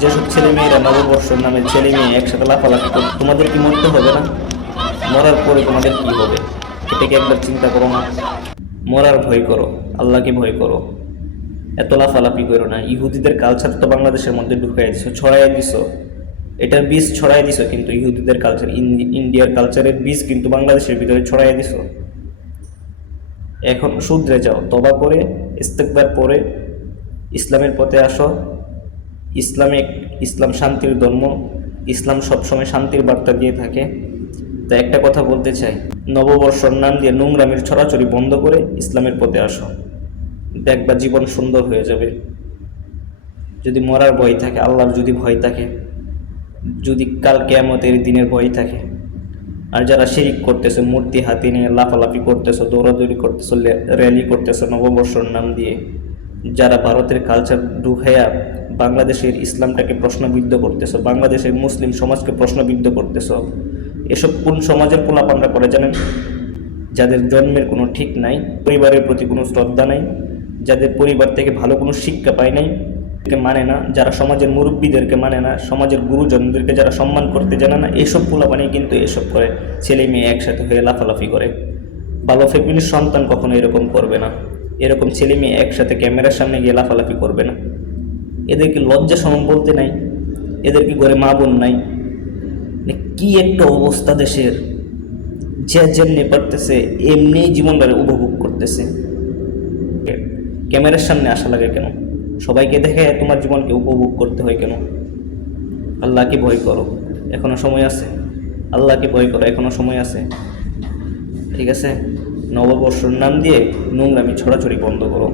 যেসব ছেলে মেয়েরা নববর্ষের নামে ছেলে মেয়ে একসাথে লাফালাফি করে তোমাদের কি মরতে হবে না? মরার পরে তোমাদের কি হবে? এটাকে একবার চিন্তা করো না মরার ভয় করো, আল্লাহকে ভয় করো। এত লাফালাফি করো না। ইহুদিদের কালচার তো বাংলাদেশের মধ্যে ঢুকাই দিছো, ছড়াই দিছো। এটার বীজ ছড়াই দিছো, কিন্তু ইহুদিদের কালচার ইন্ডিয়ার কালচারের বীজ কিন্তু বাংলাদেশের ভিতরে ছড়াই দিছো। এখন শুধরে যাও, তবা করে, ইস্তেকবার পরে, ইসলামের পথে আসো। ইসলামে ইসলাম শান্তির ধর্ম, ইসলাম সবসময় শান্তির বার্তা দিয়ে থাকে। তা একটা কথা বলতে চাই নববর্ষর নাম দিয়ে নোংরামির ছড়াছড়ি বন্ধ করে ইসলামের পথে আসো। দেখবা জীবন সুন্দর হয়ে যাবে। যদি মরার ভয় থাকে, আল্লাহর যদি ভয় থাকে, যদি কাল কেয়ামতের দিনের ভয় থাকে। আর যারা শিরিক করতেছে, মূর্তি হাতে নিয়ে লাফালাফি করতেছে, দৌড়াদৌড়ি করতেছে র্যালি করতেছে নববর্ষর নাম দিয়ে, যারা ভারতের কালচার ঢুকাইয়া বাংলাদেশের ইসলামটাকে প্রশ্নবিদ্ধ করতেছো, বাংলাদেশের মুসলিম সমাজকে প্রশ্নবিদ্ধ করতেছো, এসব কোন সমাজের পোলাপানরা করে জানেন? যাদের জন্মের কোনো ঠিক নাই, পরিবারের প্রতি কোনো শ্রদ্ধা নাই, যাদের পরিবার থেকে ভালো কোনো শিক্ষা পায় নাই মানে না, যারা সমাজের মুরব্বীদেরকে মানে না, সমাজের গুরুজনদেরকে যারা সম্মান করতে জানে না, এসব পোলাপানি কিন্তু এসব করে ছেলে মেয়ে একসাথে হয়ে লাফালাফি করে। ভালো ফ্যামিলির সন্তান কখনো এরকম করবে না। এরকম ছেলে মেয়ে একসাথে ক্যামেরার সামনে গিয়ে লাফালাফি করবে না। এদেরকে লজ্জা সম বলতে নাই, এদেরকে ঘরে মা বোন নাই। মানে কি একটা অবস্থা দেশের, যে যেমনি পারতেছে, এমনি জীবনটারে উপভোগ করতেছে। ক্যামেরার সামনে আসা লাগে কেন? সবাইকে দেখে তোমার জীবনকে উপভোগ করতে হয় কেন? আল্লাহকে ভয় করো, এখনও সময় আছে। আল্লাহকে ভয় করো, এখনও সময় আছে। ঠিক আছে? নববর্ষর নাম দিয়ে নোংরামি, ছড়াছড়ি বন্ধ করো।